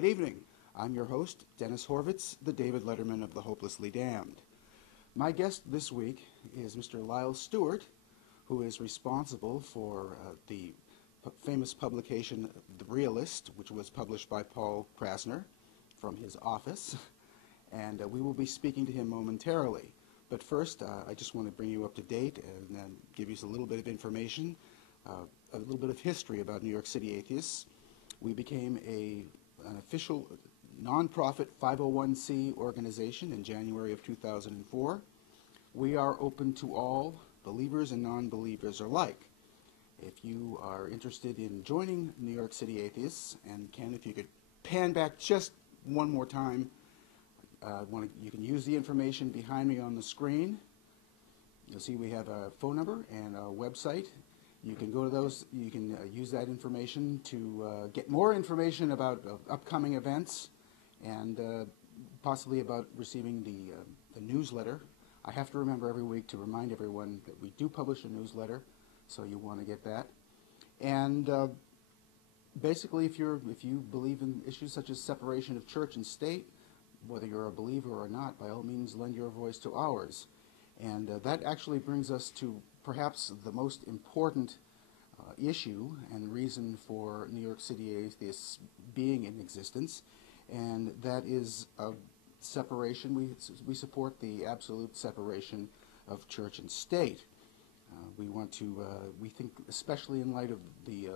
Good evening. I'm your host, Dennis Horvitz, the David Letterman of the Hopelessly Damned. My guest this week is Mr. Lyle Stewart, who is responsible for the famous publication, The Realist, which was published by Paul Krasner from his office. And we will be speaking to him momentarily. But first, I just want to bring you up to date and give you a little bit of information, a little bit of history about New York City Atheists. We became an official nonprofit 501c organization in January of 2004. We are open to all, believers and non-believers alike. If you are interested in joining New York City Atheists, and Ken, if you could pan back just one more time, you can use the information behind me on the screen. You'll see we have a phone number and a website. You can go to those, you can use that information to get more information about upcoming events and possibly about receiving the newsletter. I have to remember every week to remind everyone that we do publish a newsletter, so you want to get that. And basically, if you believe in issues such as separation of church and state, whether you're a believer or not, by all means lend your voice to ours. And that actually brings us to perhaps the most important issue and reason for New York City Atheists being in existence, and that is separation. We support the absolute separation of church and state. We want to, we think, especially in light of the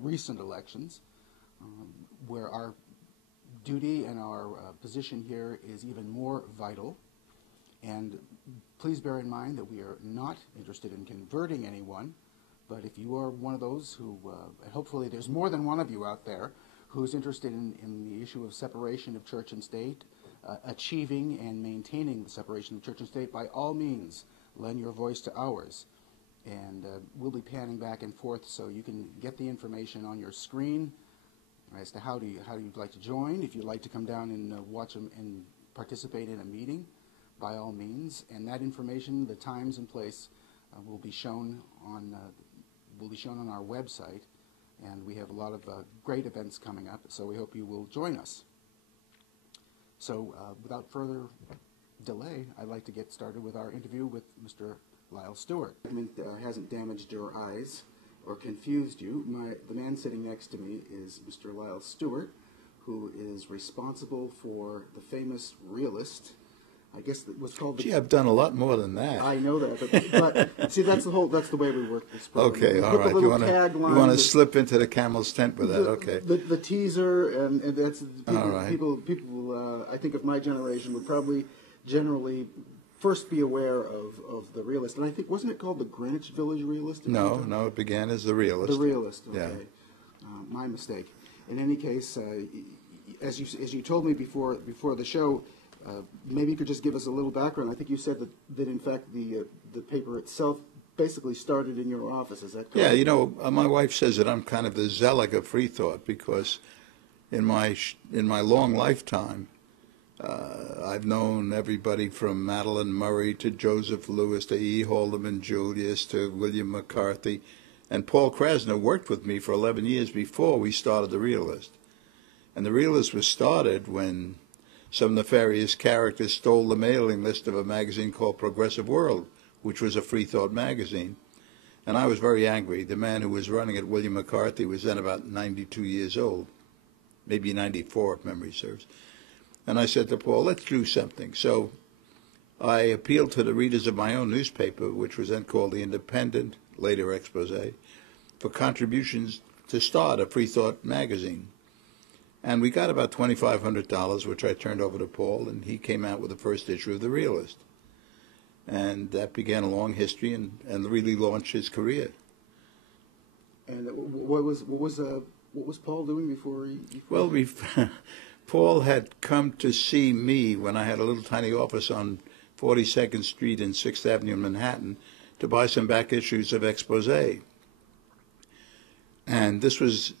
recent elections, where our duty and our position here is even more vital. And please bear in mind that we are not interested in converting anyone, but if you are one of those who, and hopefully there's more than one of you out there, who's interested in the issue of separation of church and state, achieving and maintaining the separation of church and state, by all means, lend your voice to ours. And we'll be panning back and forth so you can get the information on your screen as to how you'd like to join. If you'd like to come down and watch them and participate in a meeting, by all means. And that information, the times and place, will be shown on our website. And we have a lot of great events coming up, so we hope you will join us. So without further delay, I'd like to get started with our interview with Mr. Lyle Stewart. Hasn't damaged your eyes or confused you. The man sitting next to me is Mr. Lyle Stewart, who is responsible for the famous Realist. I guess that was called. Gee, I've done a lot more than that. I know that, but see, that's the way we work this program. Okay, all right. You want to slip into the camel's tent with that? Okay. The teaser, and that's people. People, I think of my generation would probably generally first be aware of the Realist, and I think, wasn't it called the Greenwich Village Realist? No, it began as the Realist. The Realist. Okay. Yeah. My mistake. In any case, as you told me before the show. Maybe you could just give us a little background. I think you said that in fact the paper itself basically started in your office. Is that correct? Yeah, you know, my wife says that I'm kind of the Zelig of free thought because in my long lifetime, I've known everybody from Madeline Murray to Joseph Lewis to E. Haldeman Julius to William McCarthy, and Paul Krasner worked with me for 11 years before we started the Realist. And the Realist was started when some nefarious characters stole the mailing list of a magazine called Progressive World, which was a free thought magazine. And I was very angry. The man who was running it, William McCarthy, was then about 92 years old, maybe 94 if memory serves. And I said to Paul, let's do something. So I appealed to the readers of my own newspaper, which was then called The Independent, later Expose, for contributions to start a free thought magazine. And we got about $2,500, which I turned over to Paul, and he came out with the first issue of The Realist. And that began a long history and really launched his career. And what was Paul doing before he... Well, Paul had come to see me when I had a little tiny office on 42nd Street and 6th Avenue in Manhattan to buy some back issues of Expose. And this was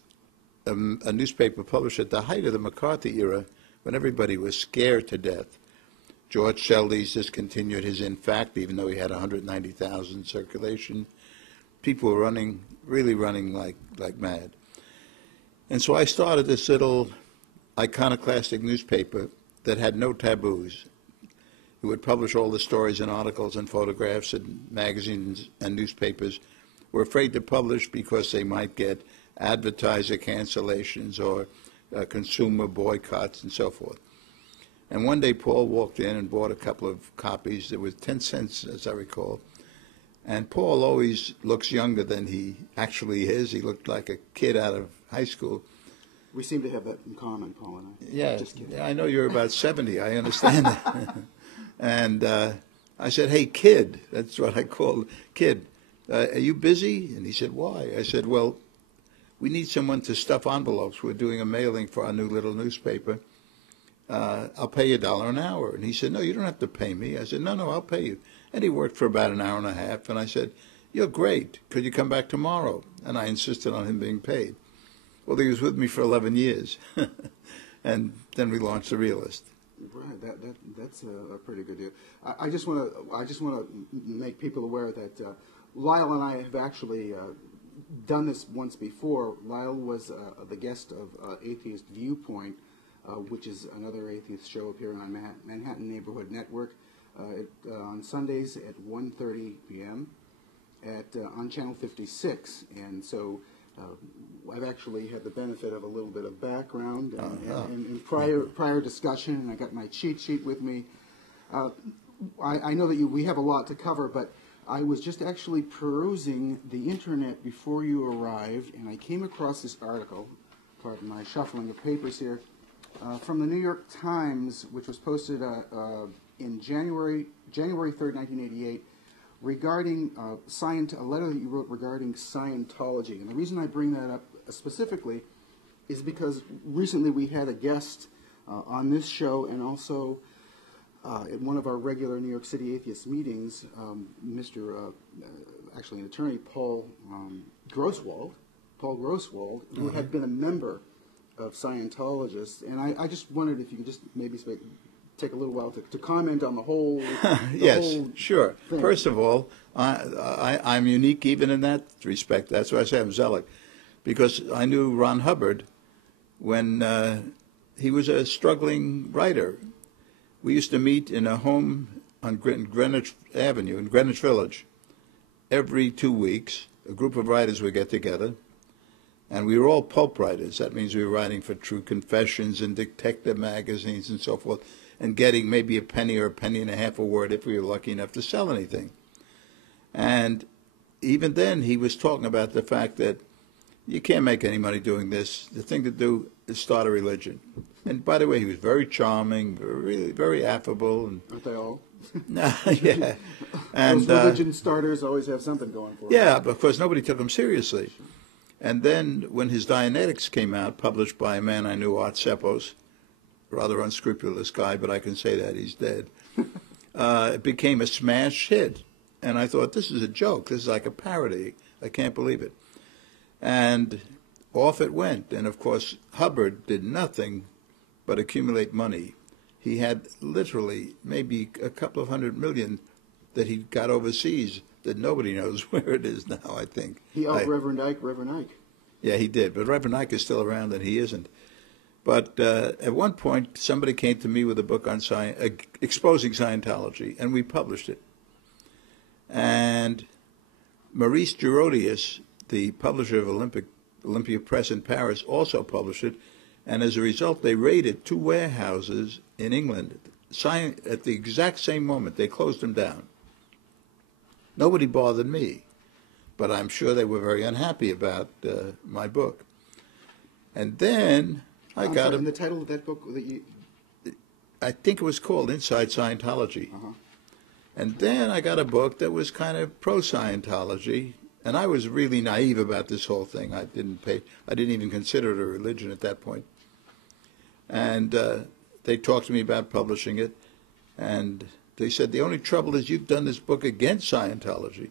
a newspaper published at the height of the McCarthy era when everybody was scared to death. George Sheldey's discontinued his In Fact, even though he had 190,000 circulation. People were really running like mad. And so I started this little iconoclastic newspaper that had no taboos. It would publish all the stories and articles and photographs and magazines and newspapers were afraid to publish because they might get advertiser cancellations or consumer boycotts and so forth. And one day Paul walked in and bought a couple of copies. It was 10 cents, as I recall. And Paul always looks younger than he actually is. He looked like a kid out of high school. We seem to have that in common, Paul and I. Yeah, Just kidding. I know you're about 70. I understand that. And I said, "Hey, kid," that's what I called kid. Are you busy? And he said, "Why?" I said, "Well, we need someone to stuff envelopes. We're doing a mailing for our new little newspaper. I'll pay you $1 an hour." And he said, "No, you don't have to pay me." I said, No, I'll pay you." And he worked for about an hour and a half. And I said, "You're great. Could you come back tomorrow?" And I insisted on him being paid. Well, he was with me for 11 years. And then we launched The Realist. Right, that's a pretty good deal. I just want to make people aware that Lyle and I have actually done this once before. Lyle was the guest of Atheist Viewpoint, which is another atheist show appearing on Manhattan Neighborhood Network on Sundays at 1:30 p.m. On Channel 56, and so. I've actually had the benefit of a little bit of background and prior discussion, and I got my cheat sheet with me. I know that we have a lot to cover, but I was just actually perusing the internet before you arrived, and I came across this article, pardon my shuffling of papers here, from the New York Times, which was posted in January 3rd, 1988, regarding a letter that you wrote regarding Scientology. And the reason I bring that up specifically is because recently we had a guest on this show and also at one of our regular New York City Atheist meetings, actually an attorney, Paul Grosswald, who had been a member of Scientologists. And I just wondered if you could just maybe take a little while to comment on the whole. Yes, whole sure. thing. First of all, I'm unique even in that respect. That's why I say I'm zealot, because I knew Ron Hubbard when he was a struggling writer. We used to meet in a home on Greenwich Avenue in Greenwich Village every 2 weeks. A group of writers would get together, and we were all pulp writers. That means we were writing for True Confessions and detective magazines and so forth, and getting maybe a penny or a penny and a half a word if we were lucky enough to sell anything. And even then, he was talking about the fact that you can't make any money doing this. The thing to do is start a religion. And by the way, he was very charming, really very affable. And aren't they all? yeah. And those religion starters always have something going for them. Yeah, but of course nobody took him seriously. And then when his Dianetics came out, published by a man I knew, Art Ceppos, rather unscrupulous guy, but I can say that, he's dead. It became a smash hit. And I thought, this is a joke. This is like a parody. I can't believe it. And off it went. And, of course, Hubbard did nothing but accumulate money. He had literally maybe a couple of $100 million that he got overseas that nobody knows where it is now, I think. He Reverend Ike. Yeah, he did. But Reverend Ike is still around and he isn't. But at one point, somebody came to me with a book on exposing Scientology, and we published it. And Maurice Girodias, the publisher of Olympia Press in Paris, also published it. And as a result, they raided 2 warehouses in England. At the exact same moment, they closed them down. Nobody bothered me, but I'm sure they were very unhappy about my book. And then And the title of that book that you... I think it was called Inside Scientology. Uh-huh. And then I got a book that was kind of pro-Scientology, and I was really naive about this whole thing. I didn't even consider it a religion at that point. And they talked to me about publishing it, and they said, the only trouble is you've done this book against Scientology.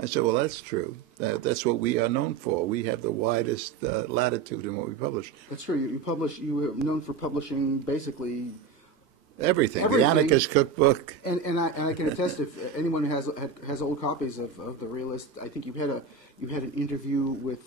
I said, well, that's true. That's what we are known for. We have the widest latitude in what we publish. That's true. You are known for publishing basically everything. The Anarchist Cookbook. And I can attest, if anyone has old copies of The Realist, I think you had an interview with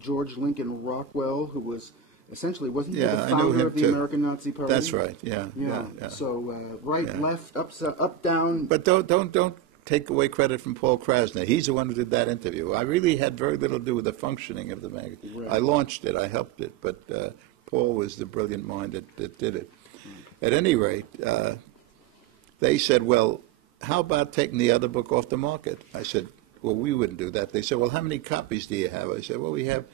George Lincoln Rockwell, who was essentially, wasn't he Yeah, the I know founder him of the too. American Nazi Party? That's right. Yeah, Yeah. yeah. So right, Yeah. left, up, down. But don't take away credit from Paul Krasner. He's the one who did that interview. I really had very little to do with the functioning of the magazine. Right. I launched it, I helped it, but Paul was the brilliant mind that did it. At any rate, they said, well, how about taking the other book off the market? I said, well, we wouldn't do that. They said, well, how many copies do you have? I said, well, we have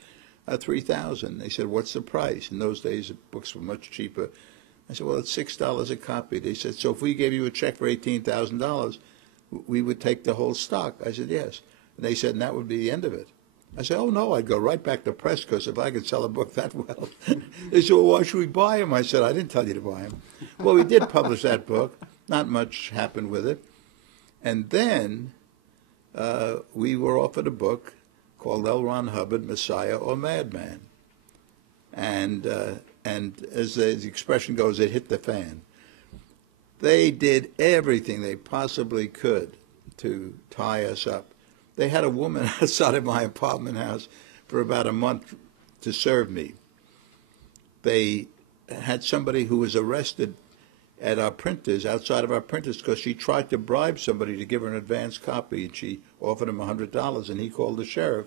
3,000. They said, what's the price? In those days, books were much cheaper. I said, well, it's $6 a copy. They said, so if we gave you a check for $18,000, we would take the whole stock. I said, yes. And they said, and that would be the end of it. I said, oh, no, I'd go right back to press, because if I could sell a book that well. They said, well, why should we buy him? I said, I didn't tell you to buy him. Well, we did publish that book. Not much happened with it. And then we were offered a book called L. Ron Hubbard, Messiah or Madman. And as the expression goes, it hit the fan. They did everything they possibly could to tie us up. They had a woman outside of my apartment house for about a month to serve me. They had somebody who was arrested at our printers, outside of our printers, because she tried to bribe somebody to give her an advance copy, and she offered him $100, and he called the sheriff.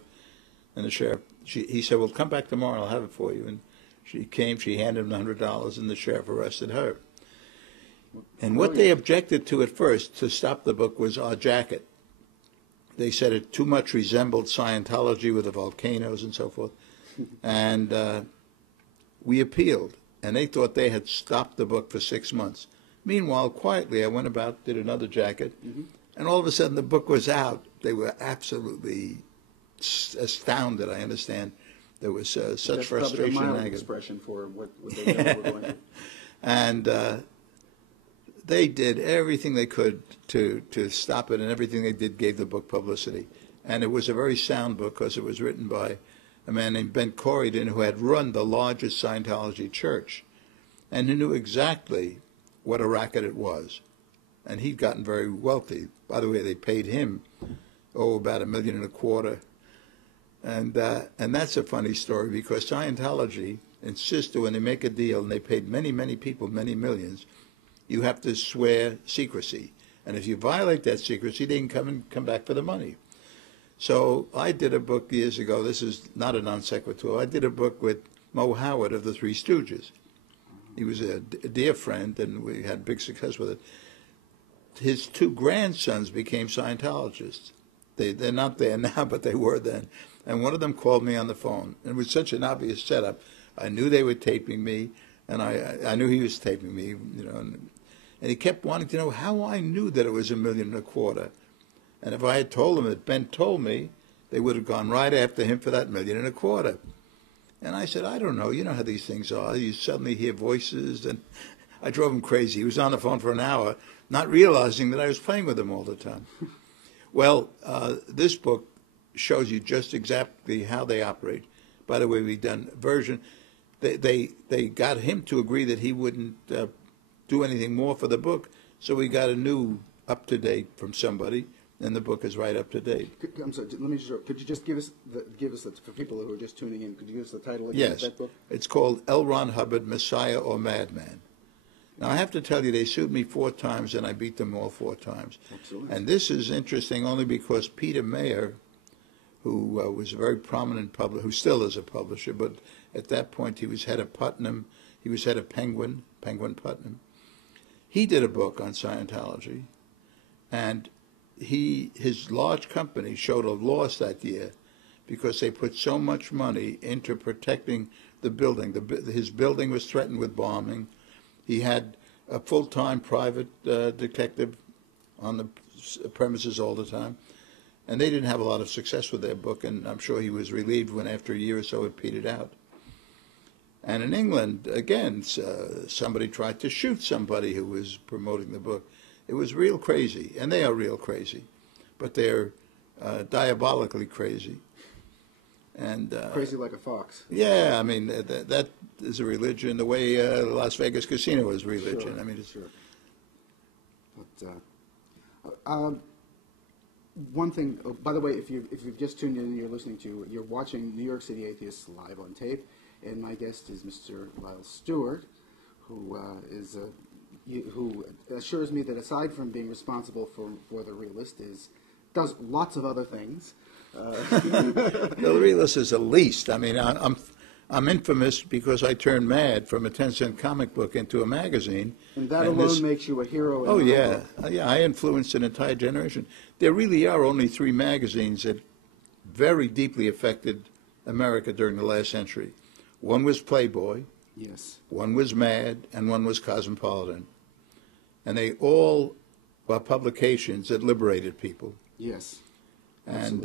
And the sheriff, he said, well, come back tomorrow, I'll have it for you. And she came, she handed him the $100, and the sheriff arrested her. And what they objected to at first, to stop the book, was our jacket. They said it too much resembled Scientology with the volcanoes and so forth. And we appealed, and they thought they had stopped the book for 6 months. Meanwhile, quietly, I went about, did another jacket, and all of a sudden the book was out. They were absolutely astounded, I understand. There was such That's frustration. Probably a mild expression for what they know we're going through. And they did everything they could to stop it, and everything they did gave the book publicity. And it was a very sound book, because it was written by a man named Ben Corrigan, who had run the largest Scientology church, and who knew exactly what a racket it was. And he'd gotten very wealthy. By the way, they paid him, about $1.25 million. And that's a funny story, because Scientology insists that when they make a deal, and they paid many, many people many millions, you have to swear secrecy. And if you violate that secrecy, they can come back for the money. So I did a book years ago. This is not a non sequitur. I did a book with Mo Howard of the Three Stooges. He was a dear friend, and we had big success with it. His 2 grandsons became Scientologists. They're not there now, but they were then. And one of them called me on the phone. And it was such an obvious setup. I knew they were taping me, and I knew he was taping me, and he kept wanting to know how I knew that it was $1.25 million. And if I had told him that Ben told me, they would have gone right after him for that $1.25 million. And I said, I don't know. You know how these things are. You suddenly hear voices, and I drove him crazy. He was on the phone for an hour, not realizing that I was playing with him all the time. Well, this book shows you just exactly how they operate. By the way, we've done a version. They got him to agree that he wouldn't do anything more for the book, so we got a new up-to-date from somebody, and the book is right up to date. I'm sorry, let me just, could you just give us for people who are just tuning in, could you give us the title again of that book? It's called L. Ron Hubbard, Messiah or Madman. Now, I have to tell you, they sued me 4 times, and I beat them all 4 times. Absolutely. And this is interesting only because Peter Mayer, who was a very prominent publisher, who still is a publisher, but at that point he was head of Putnam, he was head of Penguin Putnam. He did a book on Scientology, and his large company showed a loss that year because they put so much money into protecting the building. His building was threatened with bombing. He had a full-time private detective on the premises all the time, and they didn't have a lot of success with their book, and I'm sure he was relieved when after a year or so it petered out. And in England, again, somebody tried to shoot somebody who was promoting the book. It was real crazy, and they are real crazy, but they're diabolically crazy. And Crazy like a fox. Yeah, I mean, that is a religion, the way the Las Vegas casino is religion. Sure, I mean, it's sure. But one thing, by the way, if you've just tuned in and you're watching New York City Atheists live on tape, And my guest is Mr. Lyle Stewart, who who assures me that aside from being responsible for the realist, does lots of other things. The realist is the least. I mean, I'm infamous because I turned mad from a 10-cent comic book into a magazine. And that alone makes you a hero. Oh, yeah. Yeah, I influenced an entire generation. There really are only 3 magazines that very deeply affected America during the last century. One was Playboy, yes. One was Mad, and one was Cosmopolitan. And they all were publications that liberated people. Yes. And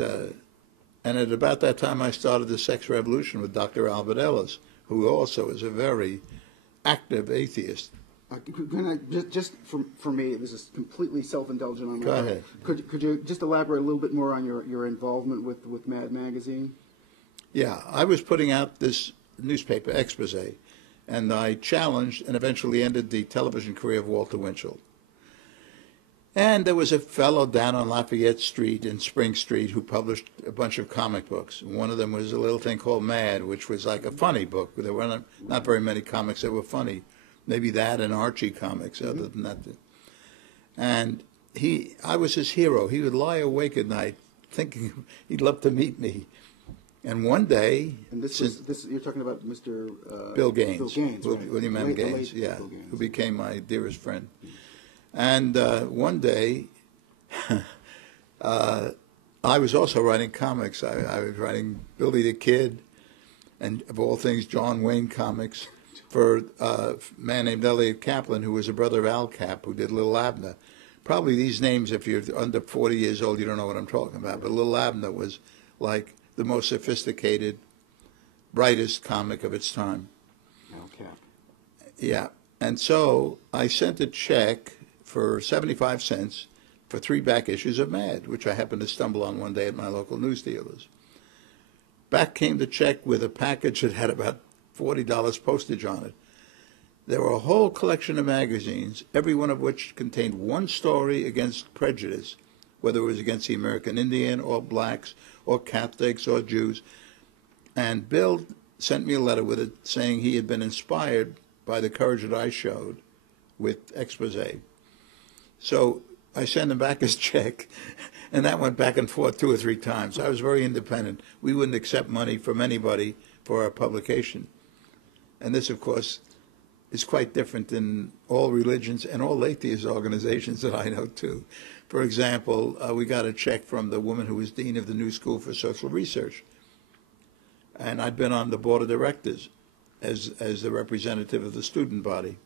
at about that time, I started the sex revolution with Dr. Albert Ellis, who also is a very active atheist. Can I, just for me, this is completely self-indulgent on my part. Go ahead. Could you just elaborate a little bit more on your involvement with Mad Magazine? Yeah, I was putting out this newspaper, Expose, and I challenged and eventually ended the television career of Walter Winchell. And there was a fellow down on Lafayette Street in Spring Street who published a bunch of comic books. One of them was a little thing called Mad, which was like a funny book. There were not very many comics that were funny. Maybe that and Archie comics, other than that. And I was his hero. He would lie awake at night thinking he'd love to meet me. And one day... And you're talking about Mr. Bill Gaines. Bill Gaines, right. William M. Gaines, yeah, Bill Gaines, who became my dearest friend. And one day, I was also writing comics. I was writing Billy the Kid, and of all things, John Wayne comics, for a man named Elliot Kaplan, who was a brother of Al Cap, who did Little Abner. Probably these names, if you're under 40 years old, you don't know what I'm talking about. But Little Abner was like the most sophisticated, brightest comic of its time. Al Cap. Yeah. And so I sent a check for 75 cents for 3 back issues of Mad, which I happened to stumble on one day at my local news dealers. Back came the check with a package that had about $40 postage on it. There were a whole collection of magazines, every one of which contained one story against prejudice, whether it was against the American Indian or blacks or Catholics or Jews. And Bill sent me a letter with it saying he had been inspired by the courage that I showed with Expose. So I sent him back his check, and that went back and forth 2 or 3 times. I was very independent. We wouldn't accept money from anybody for our publication. And this, of course, is quite different in all religions and all atheist organizations that I know, too. For example, we got a check from the woman who was dean of the New School for Social Research. And I'd been on the board of directors as the representative of the student body.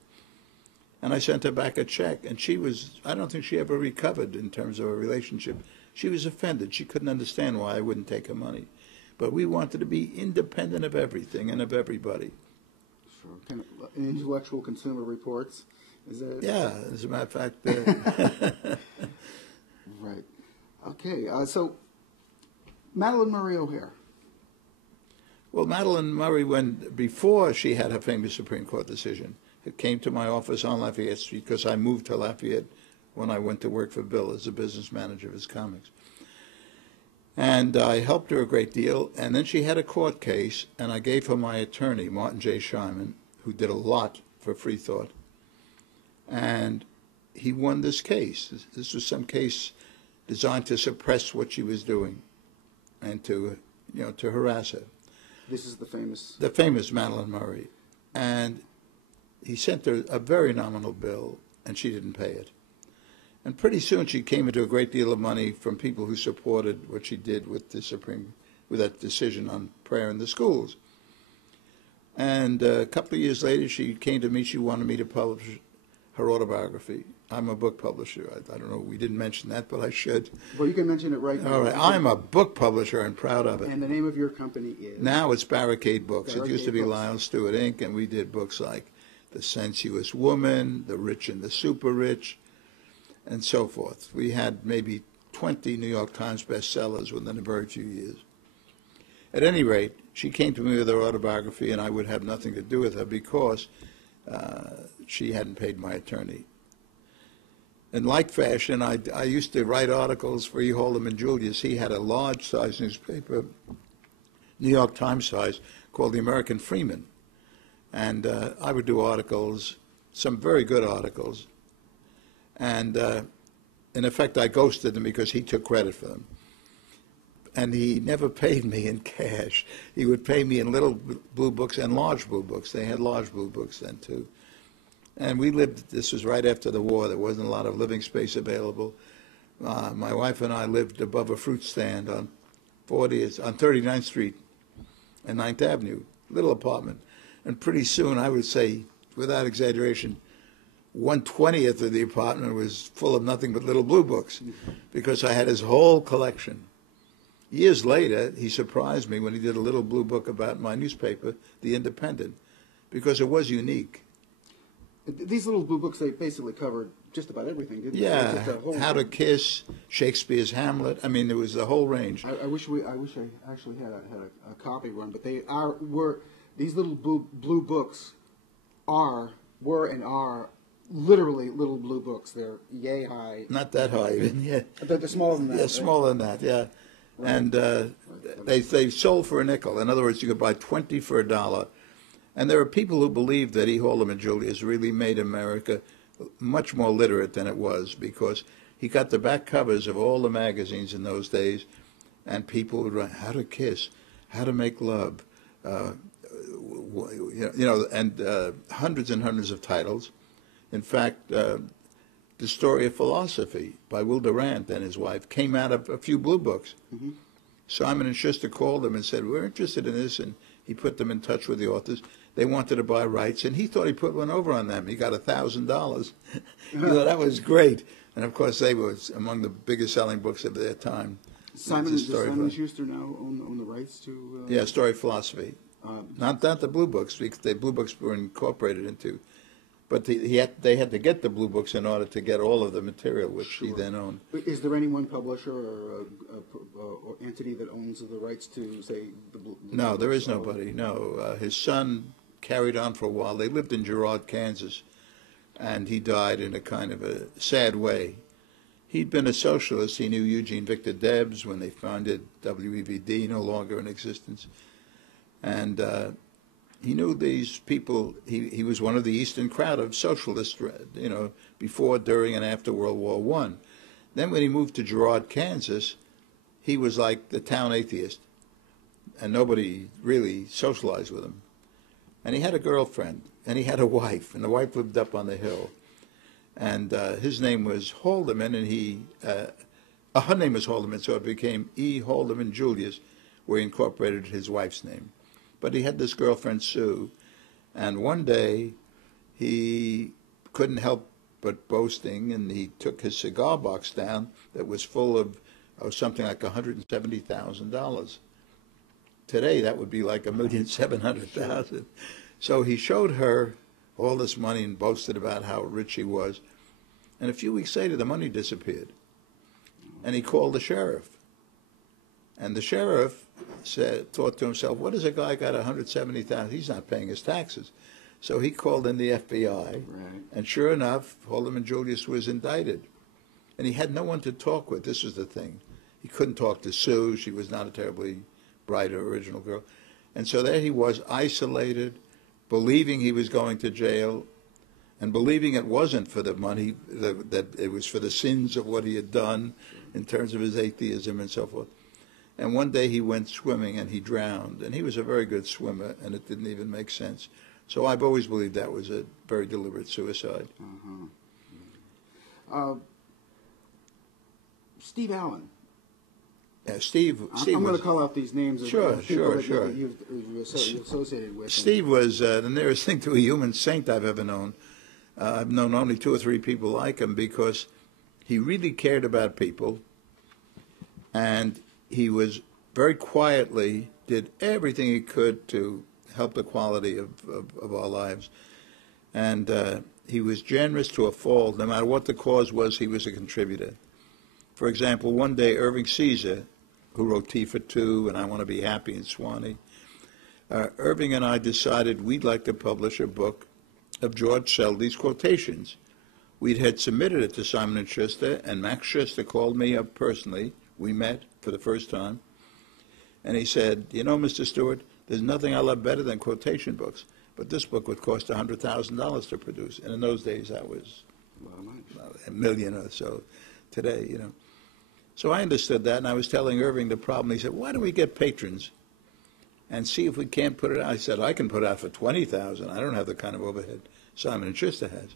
And I sent her back a check, and she was, I don't think she ever recovered in terms of a relationship. She was offended. She couldn't understand why I wouldn't take her money. But we wanted to be independent of everything and of everybody. Sure. Kind of intellectual consumer reports. Is that? Yeah, as a matter of fact. Right. Okay. So, Madeline Murray O'Hare. Well, Madeline Murray, before she had her famous Supreme Court decision, it came to my office on Lafayette Street because I moved to Lafayette when I went to work for Bill as a business manager of his comics. And I helped her a great deal. And then she had a court case, and I gave her my attorney, Martin J. Scheinman, who did a lot for Free Thought. And he won this case. This was some case designed to suppress what she was doing and to harass her. This is the famous... The famous Madeline Murray. And he sent her a very nominal bill, and she didn't pay it. And pretty soon she came into a great deal of money from people who supported what she did with that decision on prayer in the schools. And a couple of years later, she came to me. She wanted me to publish her autobiography. I'm a book publisher. I don't know. We didn't mention that, but I should. Well, you can mention it right now. All right. I'm a book publisher and proud of it. And the name of your company is? Now it's Barricade Books. Barricade it used to be Books. Lyle Stewart, Inc., and we did books like The Sensuous Woman, The Rich and the Super Rich, and so forth. We had maybe 20 New York Times bestsellers within a very few years. At any rate, she came to me with her autobiography, and I would have nothing to do with her because she hadn't paid my attorney. In like fashion, I used to write articles for E. Holdham and Julius. He had a large-size newspaper New York Times size, called The American Freeman. And I would do articles, some very good articles. And in effect, I ghosted him because he took credit for them. And he never paid me in cash. He would pay me in little blue books and large blue books. They had large blue books then, too. And we lived, this was right after the war. There wasn't a lot of living space available. My wife and I lived above a fruit stand on 39th Street and 9th Avenue, little apartment. And pretty soon, I would say, without exaggeration, 1/20th of the apartment was full of nothing but little blue books, because I had his whole collection. Years later, he surprised me when he did a little blue book about my newspaper, The Independent, because it was unique. These little blue books, they basically covered just about everything, didn't they? Yeah, Just a whole How to Kiss, Shakespeare's Hamlet. I mean, there was the whole range. I wish I actually had a copy one, but these little blue books were and are literally little blue books. They're yay high. Not that high, even. Yeah, They're smaller than that. yeah, right? smaller than that. Yeah, Right. and they sold for a nickel. In other words, you could buy 20 for $1. And there are people who believe that E. Haldeman and Julius really made America much more literate than it was, because he got the back covers of all the magazines in those days, and people would write How to Kiss, How to Make Love, and hundreds and hundreds of titles. In fact, The Story of Philosophy by Will Durant and his wife came out of a few blue books. Mm-hmm. Simon & Schuster called him and said, we're interested in this, and he put them in touch with the authors. They wanted to buy rights, and he thought he put one over on them. He got $1,000. He thought that was great. And, of course, they were among the biggest selling books of their time. Simon and Schuster now own the rights to... Yeah, Story of Philosophy. Not the blue books, because the blue books were incorporated into. But they had to get the blue books in order to get all of the material, which he then owned. Is there any one publisher or entity that owns the rights to, say, the blue No, there books? is nobody, no. His son carried on for a while. They lived in Girard, Kansas, and he died in a kind of a sad way. He'd been a socialist. He knew Eugene Victor Debs when they founded WEVD, no longer in existence. And he knew these people. He was one of the Eastern crowd of socialists, before, during, and after World War I. Then when he moved to Girard, Kansas, he was like the town atheist, and nobody really socialized with him. And he had a girlfriend, and he had a wife, and the wife lived up on the hill. And his name was Haldeman, and her name was Haldeman, so it became E. Haldeman Julius, where he incorporated his wife's name. But he had this girlfriend, Sue, and one day he couldn't help but boasting, and he took his cigar box down that was full of something like $170,000. Today, that would be like $1,700,000. So he showed her all this money and boasted about how rich he was. And a few weeks later, the money disappeared. And he called the sheriff. And the sheriff thought to himself, what does a guy got $170,000? He's not paying his taxes. So he called in the FBI. Right. And sure enough, Haldeman Julius was indicted. And he had no one to talk with. This was the thing. He couldn't talk to Sue. She was not a terribly bright or original girl. And so there he was, isolated, believing he was going to jail, and believing it wasn't for the money, that it was for the sins of what he had done in terms of his atheism and so forth. And one day he went swimming and he drowned. And he was a very good swimmer, and it didn't even make sense. So I've always believed that was a very deliberate suicide. Steve Allen. Yeah, Steve I'm going to call out these names of people that you've associated with. Steve was the nearest thing to a human saint I've ever known. I've known only 2 or 3 people like him, because he really cared about people, and he was very quietly did everything he could to help the quality of our lives. And he was generous to a fault. No matter what the cause was, he was a contributor. For example, one day Irving Caesar, who wrote Tea for Two and I Want to Be Happy and Swanee, Irving and I decided we'd like to publish a book of George Selby's quotations. We had submitted it to Simon & Schuster, and Max Schuster called me up personally. We met for the first time. And he said, you know, Mr. Stewart, there's nothing I love better than quotation books, but this book would cost $100,000 to produce. And in those days, that was $1 million or so today, you know. So I understood that, and I was telling Irving the problem. He said, why don't we get patrons and see if we can't put it out? I said, I can put it out for $20,000. I don't have the kind of overhead Simon & Schuster has.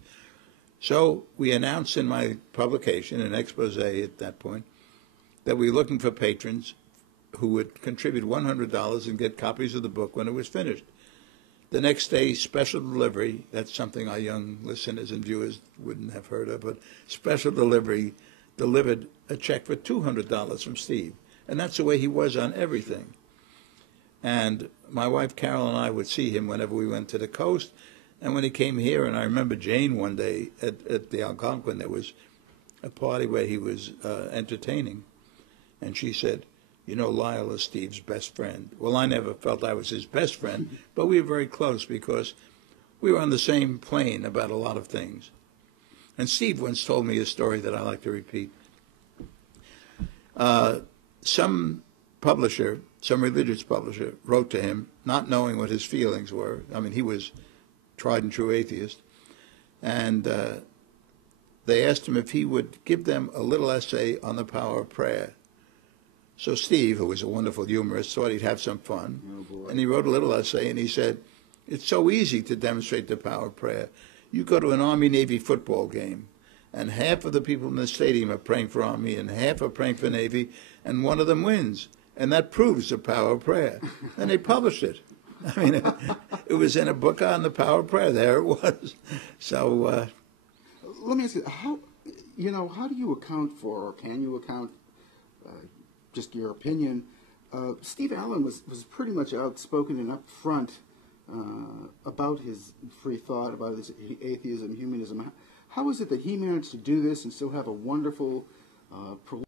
So we announced in my publication, an expose at that point, that we were looking for patrons who would contribute $100 and get copies of the book when it was finished. The next day, special delivery, that's something our young listeners and viewers wouldn't have heard of, but special delivery delivered a check for $200 from Steve. And that's the way he was on everything. And my wife Carol and I would see him whenever we went to the coast. And when he came here, and I remember Jane one day at the Algonquin, there was a party where he was entertaining. And she said, you know, Lyle is Steve's best friend. Well, I never felt I was his best friend, but we were very close because we were on the same plane about a lot of things. And Steve once told me a story that I like to repeat. Some publisher, some religious publisher, wrote to him, not knowing what his feelings were. I mean, he was tried and true atheist. And they asked him if he would give them a little essay on the power of prayer. So Steve, who was a wonderful humorist, thought he'd have some fun. Oh, and he wrote a little essay, and he said, it's so easy to demonstrate the power of prayer. You go to an Army-Navy football game, and half of the people in the stadium are praying for Army, and half are praying for Navy, and one of them wins. And that proves the power of prayer. And they published it. I mean, it was in a book on the power of prayer. There it was. So let me ask you, how do you account for, or can you account, just your opinion, Steve Allen was pretty much outspoken and upfront about his free thought, about his atheism, humanism. How is it that he managed to do this and still have a wonderful, prolific